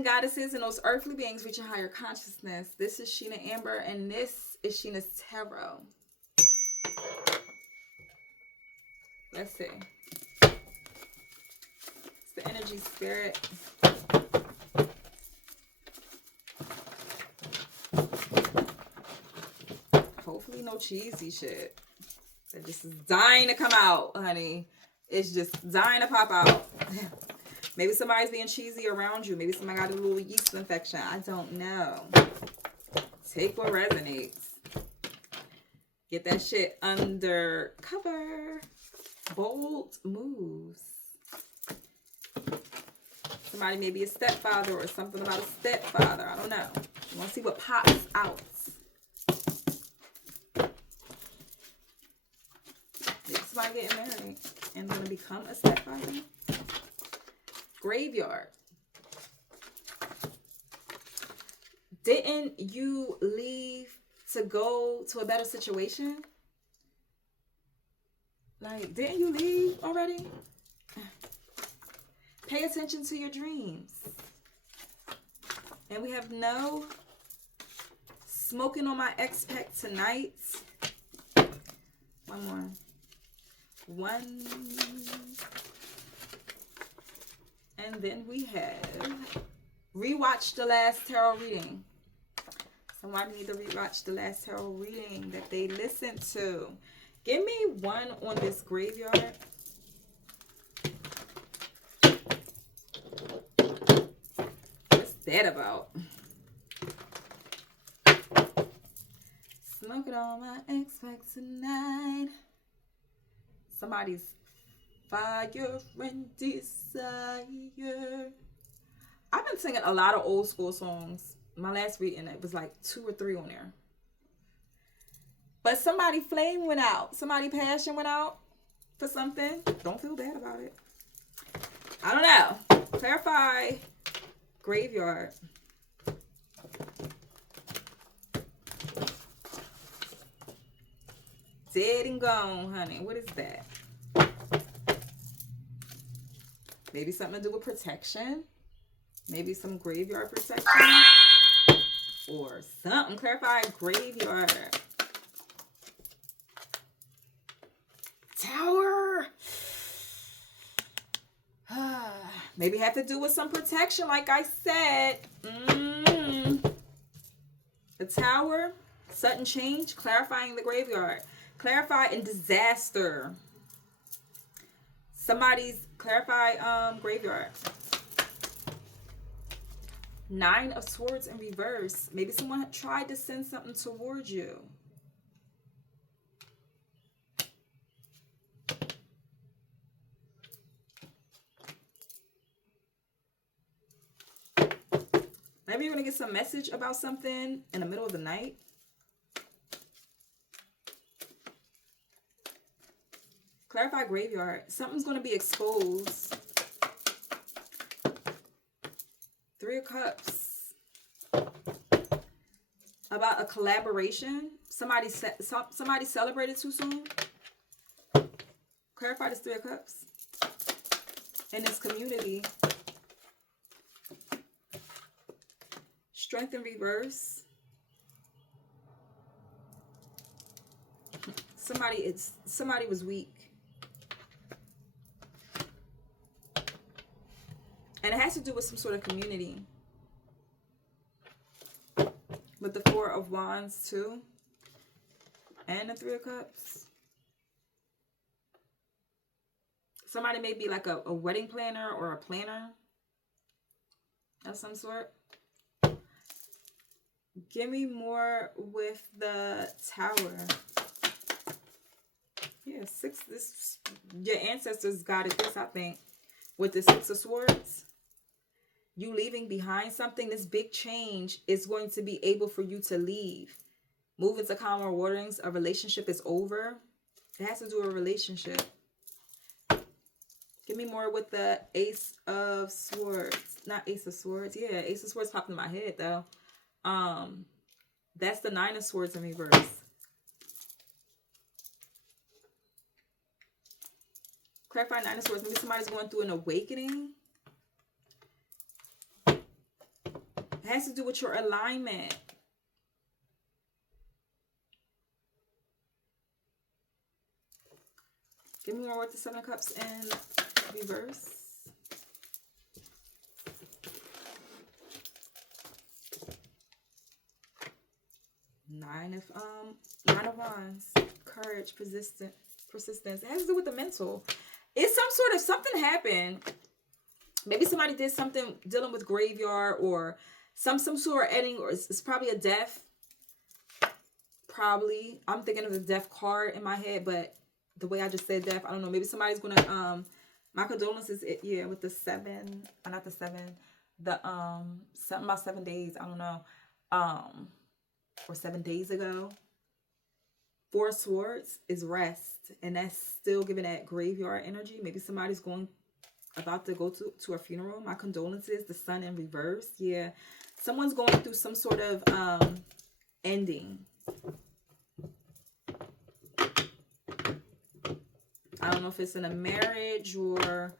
and goddesses and those earthly beings reaching higher consciousness. This is Sheena Amber, and this is Sheena's Tarot. Let's see. It's the energy spirit. Hopefully no cheesy shit. That just is dying to come out, honey. It's just dying to pop out. Maybe somebody's being cheesy around you. Maybe somebody got a little yeast infection. I don't know. Take what resonates. Get that shit under cover. Bold moves. Somebody may be a stepfather or something about a stepfather. I don't know. You want to see what pops out. Maybe somebody getting married and going to become a stepfather. Graveyard. Didn't you leave to go to a better situation? Like, didn't you leave already? Pay attention to your dreams. And we have no smoking on my X-Pack tonight. One more. One. And then we have rewatch the last tarot reading. Somebody need to rewatch the last tarot reading that they listened to. Give me one on this graveyard. What's that about? Smoking on my X-Pack tonight. Somebody's fire and desire. I've been singing a lot of old school songs. My last reading, it was like 2 or 3 on there. But somebody flame went out. Somebody passion went out for something. Don't feel bad about it. I don't know. Clarify graveyard. Dead and gone, honey. What is that? Maybe something to do with protection. Maybe some graveyard protection. Or something. Clarify graveyard. Tower. Maybe have to do with some protection, like I said. The tower. Sudden change. Clarifying the graveyard. Clarify in disaster. Somebody's clarify graveyard. 9 of Swords in reverse. Maybe someone tried to send something towards you. Maybe you're going to get some message about something in the middle of the night. Clarify graveyard. Something's going to be exposed. 3 of Cups. About a collaboration. Somebody celebrated too soon. Clarify this 3 of Cups. In this community. Strength in reverse. Somebody was weak. And it has to do with some sort of community. With the 4 of Wands too. And the 3 of Cups. Somebody may be like a wedding planner or a planner of some sort. Give me more with the Tower. Yeah, 6. Your ancestors guided this, I think. With the 6 of Swords. You leaving behind something. This big change is going to be able for you to leave. Move into calmer waters. A relationship is over. It has to do with a relationship. Give me more with the Ace of Swords. Not Ace of Swords. Yeah, Ace of Swords popped in my head though. That's the 9 of Swords in reverse. Clarify 9 of Swords. Maybe somebody's going through an awakening. has to do with your alignment. Give me more with the Seven of Cups in reverse. Nine of Wands. Courage, persistence. It has to do with the mental. It's something happened. Maybe somebody did something dealing with graveyard or some sort of ending, or it's probably a death. Probably. I'm thinking of the death card in my head, but the way I just said death, I don't know. Maybe somebody's gonna my condolences, yeah, with the 7, not the 7, the something about 7 days, I don't know. Or 7 days ago. 4 of Swords is rest, and that's still giving that graveyard energy. Maybe somebody's about to go to a funeral. My condolences. The Sun in reverse. Yeah, someone's going through some sort of ending. I don't know if it's in a marriage or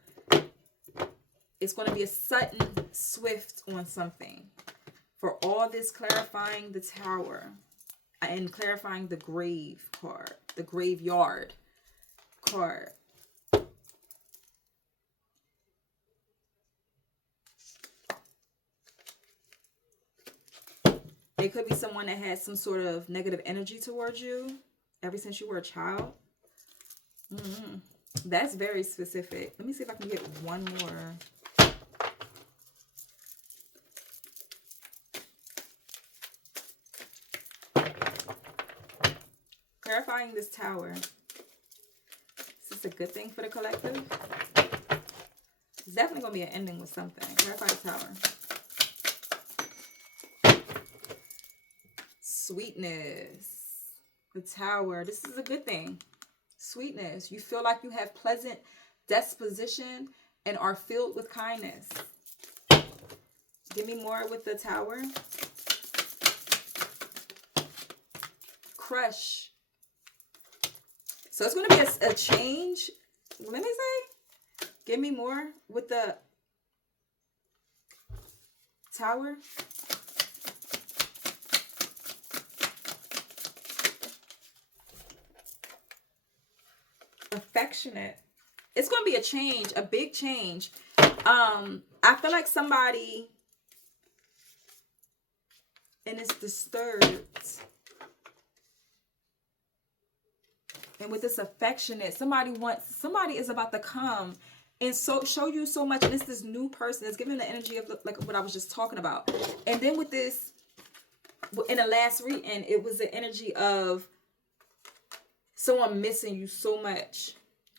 it's going to be a sudden swift on something. For all this, clarifying the Tower and clarifying the grave card, the graveyard card. It could be someone that has some sort of negative energy towards you ever since you were a child. That's very specific. Let me see if I can get one more. Clarifying this Tower. Is this a good thing for the collective? It's definitely going to be an ending with something. Clarify the Tower. Sweetness. The Tower. This is a good thing. Sweetness. You feel like you have pleasant disposition and are filled with kindness. Give me more with the Tower. Crush. So it's going to be a change. Let me say. Give me more with the Tower. Affectionate. It's going to be a change, a big change. I feel like somebody, and it's disturbed. And with this affectionate, somebody is about to come and show you so much. And it's this new person. It's giving the energy of like what I was just talking about. And then with this, in the last reading, it was the energy of someone missing you so much.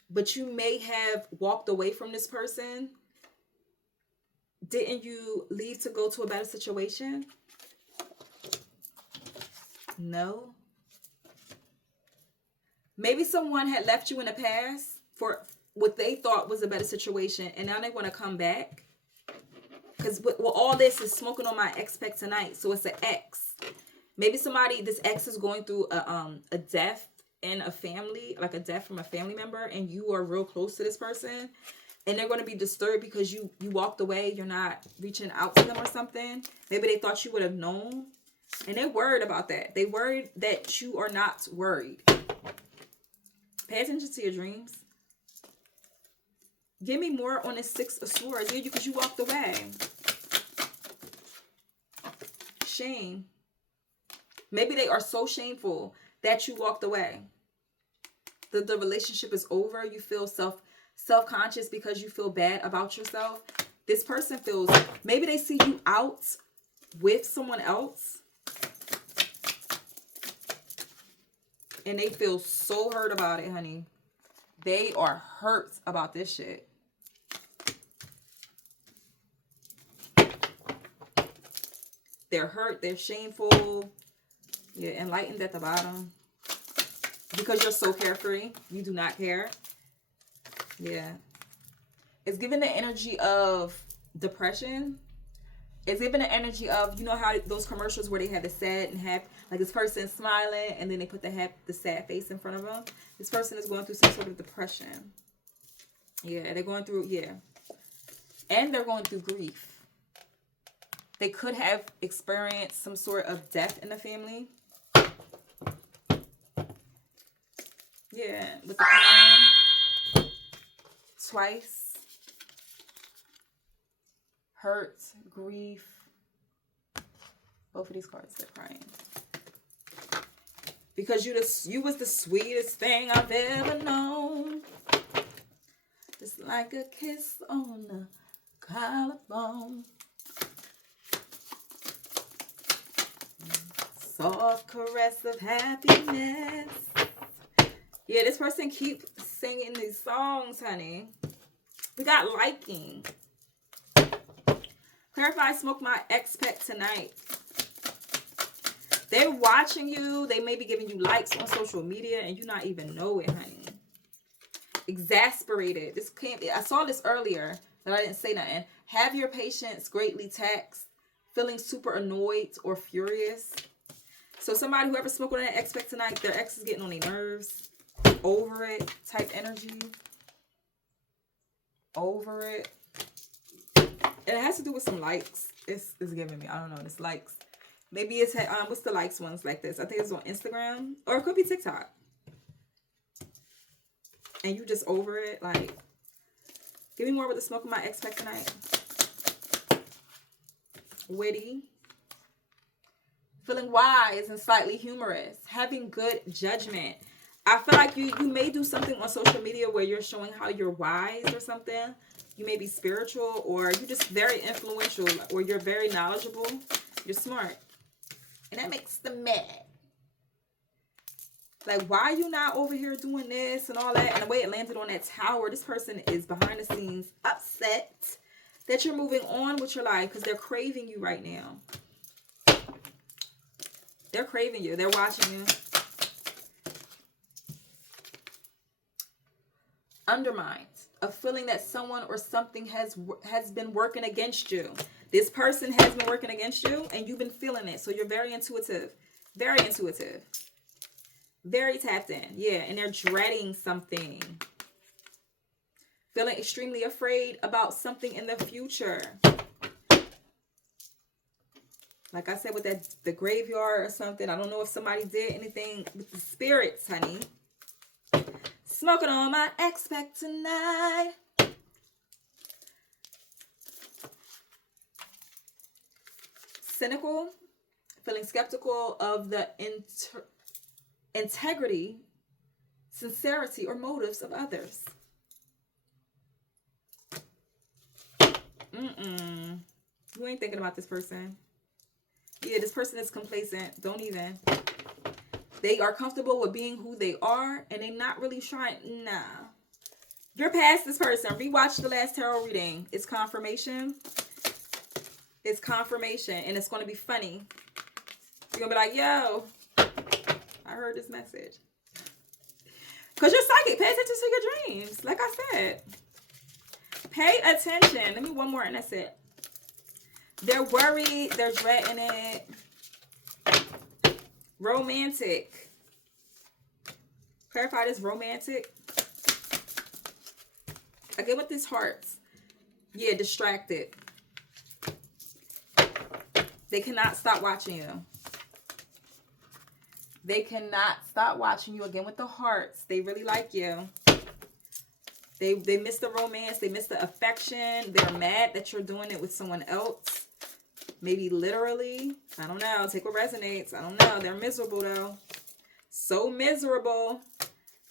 But you may have walked away from this person. Didn't you leave to go to a better situation? No. Maybe someone had left you in the past for what they thought was a better situation, and now they want to come back. Because all this is smoking on my ex-pec tonight, so it's an ex. Maybe this ex is going through a death in a family, like a death from a family member, and you are real close to this person, and they're going to be disturbed because you walked away, you're not reaching out to them or something. Maybe they thought you would have known, and they're worried about that. They worried that you are not worried. Pay attention to your dreams. Give me more on the 6 of Swords. Yeah, because you walked away. Shame. Maybe they are so shameful that you walked away. The relationship is over. You feel self-conscious because you feel bad about yourself. This person feels, maybe they see you out with someone else. And they feel so hurt about it, honey. They are hurt about this shit. They're hurt. They're shameful. You're enlightened at the bottom. Because you're so carefree. You do not care. Yeah. It's giving the energy of depression. It's giving the energy of, you know how those commercials where they have the sad and happy, like this person smiling and then they put the sad face in front of them. This person is going through some sort of depression. Yeah, they're going through, yeah. And they're going through grief. They could have experienced some sort of death in the family. Yeah, with the crown. Twice. Hurt, grief. Both of these cards are crying. Because you was the sweetest thing I've ever known. Just like a kiss on the collarbone. Soft caress of happiness. Yeah, this person keep singing these songs, honey. We got liking. Clarify, smoke my expect tonight. They're watching you. They may be giving you likes on social media and you not even know it, honey. Exasperated. This can't be. I saw this earlier, but I didn't say nothing. Have your patience greatly taxed. Feeling super annoyed or furious. So somebody, whoever smoking on that expect tonight, their ex is getting on their nerves. Over it type energy. Over it. And it has to do with some likes. It's giving me. I don't know. It's likes. Maybe it's what's the likes ones like this? I think it's on Instagram. Or it could be TikTok. And you just over it. Like, give me more with the smoke of my expect tonight. Witty. Feeling wise and slightly humorous. Having good judgment. I feel like you may do something on social media where you're showing how you're wise or something. You may be spiritual, or you're just very influential, or you're very knowledgeable. You're smart. And that makes them mad. Like, why are you not over here doing this and all that? And the way it landed on that tower, this person is behind the scenes upset that you're moving on with your life because they're craving you right now. They're craving you. They're watching you. Undermined. A feeling that someone or something has been working against you. This person has been working against you and you've been feeling it. So you're very intuitive. Very intuitive. Very tapped in. Yeah, and they're dreading something. Feeling extremely afraid about something in the future. Like I said, with the graveyard or something. I don't know if somebody did anything with the spirits, honey. Smoking on my expect tonight. Cynical. Feeling skeptical of the integrity, sincerity, or motives of others. You ain't thinking about this person. Yeah, this person is complacent. Don't even. They are comfortable with being who they are, and they're not really trying. Nah. You're past this person. Rewatch the last tarot reading. It's confirmation. It's confirmation, and it's going to be funny. You're going to be like, yo, I heard this message. Because you're psychic. Pay attention to your dreams. Like I said. Pay attention. Let me one more, and that's it. They're worried. They're dreading it. Romantic. Clarify this. Romantic. Again with these hearts. Yeah, distracted. They cannot stop watching you. They cannot stop watching you. Again with the hearts. They really like you. They miss the romance. They miss the affection. They're mad that you're doing it with someone else. Maybe literally. I don't know. Take what resonates. I don't know. They're miserable though. So miserable.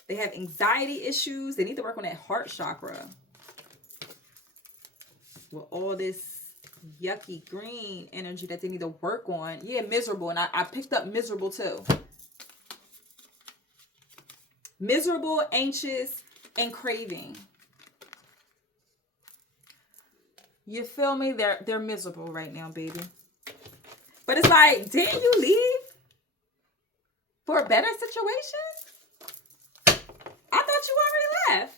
They have anxiety issues. They need to work on that heart chakra. With all this yucky green energy that they need to work on. Yeah, miserable. And I picked up miserable too. Miserable, anxious, and craving. You feel me? They're miserable right now, baby. But it's like, didn't you leave for a better situation? I thought you already left.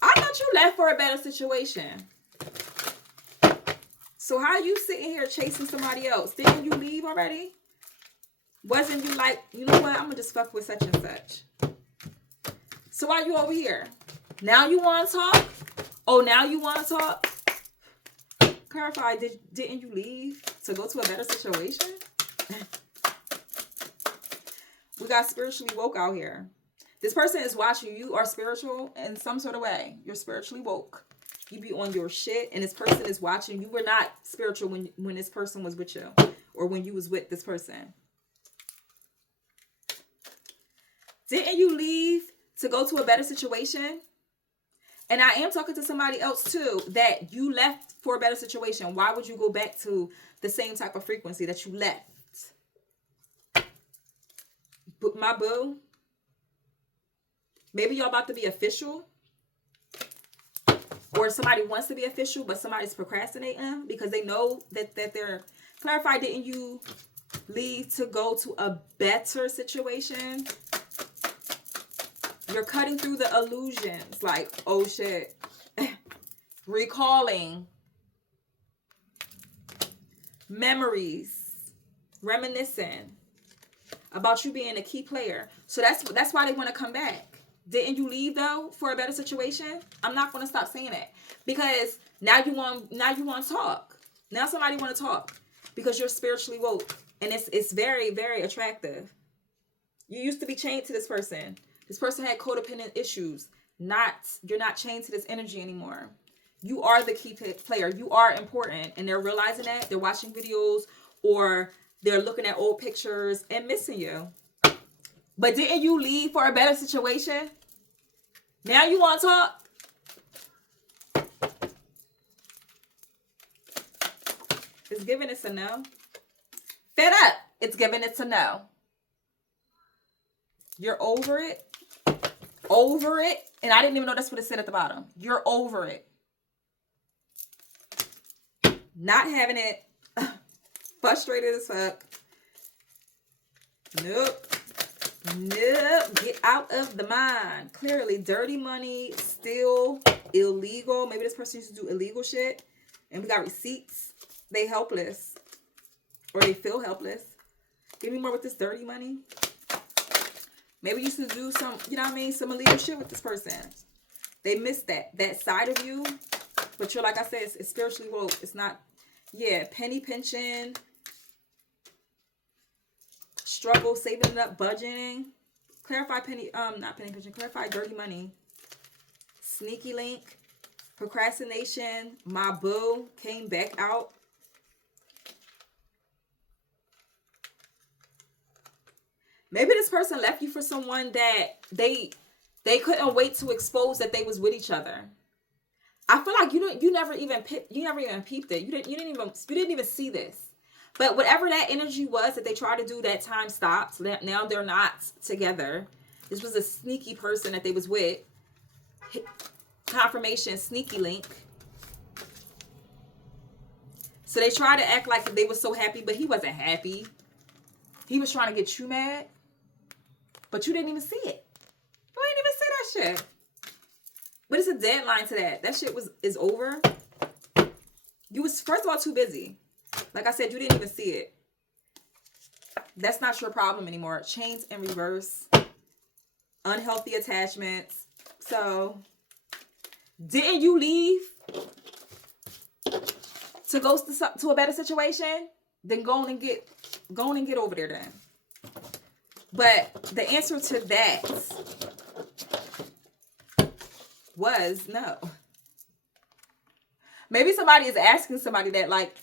I thought you left for a better situation. So how are you sitting here chasing somebody else? Didn't you leave already? Wasn't you like, you know what? I'm going to just fuck with such and such. So why are you over here? Now you want to talk? Oh, now you want to talk? Clarify, didn't you leave to go to a better situation? We got spiritually woke out here. This person is watching. You are spiritual in some sort of way. You're spiritually woke. You be on your shit, and this person is watching. You were not spiritual when this person was with you, or when you was with this person. Didn't you leave to go to a better situation? And I am talking to somebody else too, that you left for a better situation. Why would you go back to the same type of frequency that you left? But my boo, maybe y'all about to be official, or somebody wants to be official, but somebody's procrastinating because they know that they're... Clarify, didn't you leave to go to a better situation? You're cutting through the illusions, like, oh shit. Recalling memories, reminiscing about you being a key player. So that's why they want to come back. Didn't you leave though for a better situation? I'm not going to stop saying that, because now you want to talk. Now somebody want to talk because you're spiritually woke, and it's very, very attractive. You used to be chained to this person. This person had codependent issues. You're not chained to this energy anymore. You are the key player. You are important, and they're realizing that. They're watching videos, or they're looking at old pictures and missing you. But didn't you leave for a better situation? Now you want to talk? It's giving us a no. Fed up. It's giving it a no. You're over it. Over it. And I didn't even know that's what it said at the bottom. You're over it. Not having it. Frustrated as fuck. Nope. Get out of the mind. Clearly, dirty money, still illegal. Maybe this person used to do illegal shit, and we got receipts. They helpless, or they feel helpless. Give me more with this dirty money. Maybe you used to do some, you know what I mean, some illegal shit with this person. They missed that side of you, but you're, like I said, it's spiritually woke. It's not, yeah, penny pinching. Struggle, saving it up, budgeting. Clarify not penny pinching. Clarify dirty money. Sneaky link. Procrastination. My boo came back out. Maybe this person left you for someone that they couldn't wait to expose that they was with each other. I feel like you never even peeped it. You didn't even see this. But whatever that energy was that they tried to do, that time stopped. Now they're not together. This was a sneaky person that they was with. Confirmation, sneaky link. So they tried to act like they were so happy, but he wasn't happy. He was trying to get you mad. But you didn't even see it. You didn't even see that shit. But it's a deadline to that. That shit is over. You was, first of all, too busy. Like I said, you didn't even see it. That's not your problem anymore. Chains in reverse. Unhealthy attachments. So, didn't you leave to go to a better situation? Then go on and get over there then. But the answer to that was no. Maybe somebody is asking somebody that, like,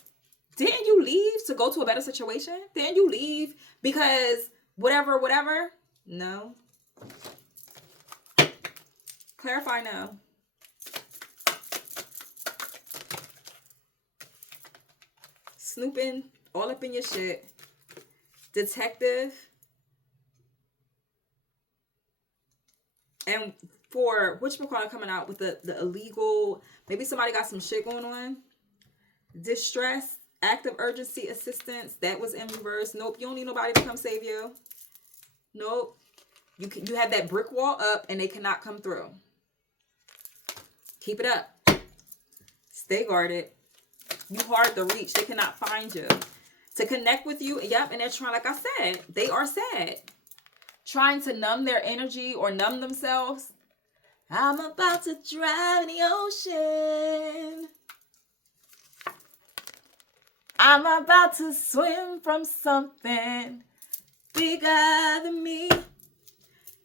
didn't you leave to go to a better situation? Didn't you leave because whatever? No. Clarify no. Snooping all up in your shit. Detective. And for whatchamacallit coming out with the illegal, maybe somebody got some shit going on. Distress. Act of urgency assistance, that was in reverse. Nope, you don't need nobody to come save you. Nope. You have that brick wall up and they cannot come through. Keep it up. Stay guarded. You hard to reach. They cannot find you. To connect with you, yep, and they're trying, like I said, they are sad. Trying to numb their energy or numb themselves. I'm about to drown in the ocean. I'm about to swim from something bigger than me.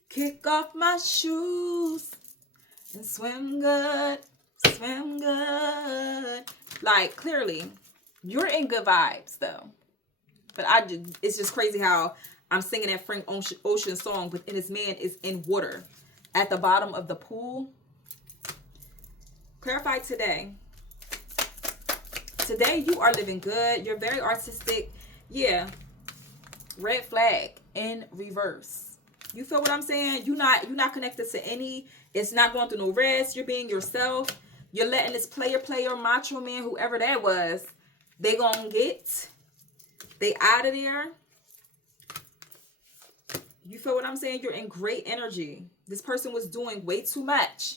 Kick off my shoes and swim good, swim good. Like, clearly, you're in good vibes, though. But it's just crazy how I'm singing that Frank Ocean song, but this man is in water at the bottom of the pool. Clarify today. Today, you are living good. You're very artistic. Yeah. Red flag in reverse. You feel what I'm saying? You're not connected to any. It's not going through no rest. You're being yourself. You're letting this player, macho man, whoever that was, they gonna get. They out of there. You feel what I'm saying? You're in great energy. This person was doing way too much.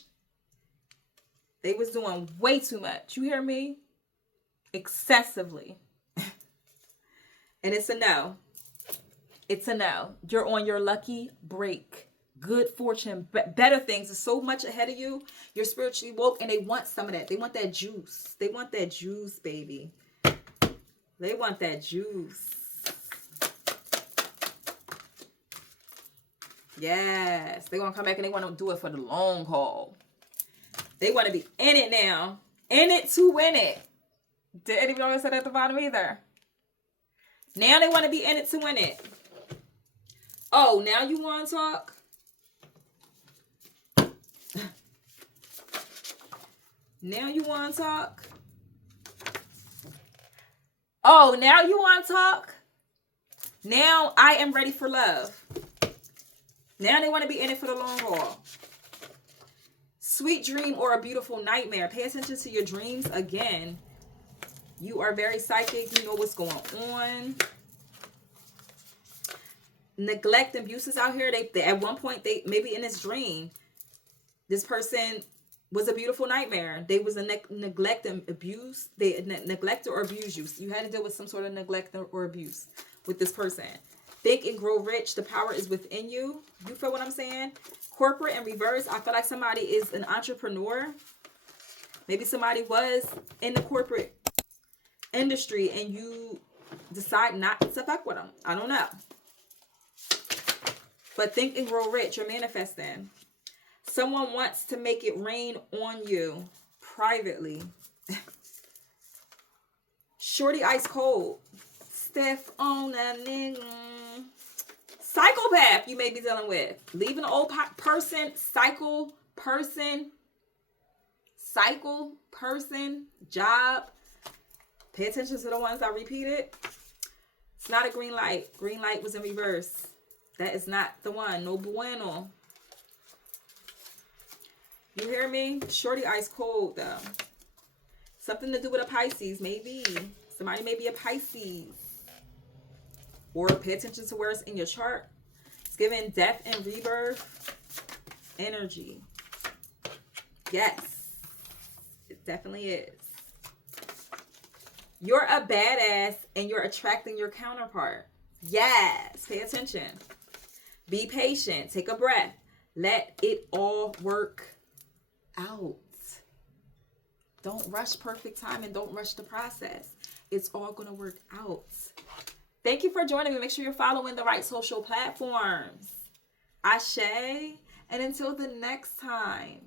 They was doing way too much. You hear me? Excessively. And it's a no. It's a no. You're on your lucky break. Good fortune, better things. There's so much ahead of you. You're spiritually woke, and they want some of that. They want that juice. They want that juice, baby. They want that juice. Yes. They're going to come back and they want to do it for the long haul. They want to be in it now. In it to win it. Didn't even know I said at the bottom either. Now they want to be in it to win it. Oh, now you want to talk? Now you want to talk? Oh, now you want to talk? Now I am ready for love. Now they want to be in it for the long haul. Sweet dream or a beautiful nightmare. Pay attention to your dreams again. You are very psychic. You know what's going on. Neglect and abuses out here. They at one point, they maybe in this dream, this person was a beautiful nightmare. They was a neglect and abuse. They neglect or abuse you. You had to deal with some sort of neglect or abuse with this person. Think and grow rich. The power is within you. You feel what I'm saying? Corporate and reverse. I feel like somebody is an entrepreneur. Maybe somebody was in the corporate industry and you decide not to fuck with them. I don't know. But think and grow rich. You're manifesting. Someone wants to make it rain on you privately. Shorty ice cold. Stiff on that nigga. Psychopath you may be dealing with. Leaving an old person. Cycle person. Job. Pay attention to the ones I repeated. It's not a green light. Green light was in reverse. That is not the one. No bueno. You hear me? Shorty ice cold though. Something to do with a Pisces, maybe. Somebody may be a Pisces. Or pay attention to where it's in your chart. It's giving death and rebirth energy. Yes. It definitely is. You're a badass and you're attracting your counterpart. Yes. Pay attention. Be patient. Take a breath. Let it all work out. Don't rush perfect time and don't rush the process. It's all going to work out. Thank you for joining me. Make sure you're following the right social platforms. Ashe. And until the next time.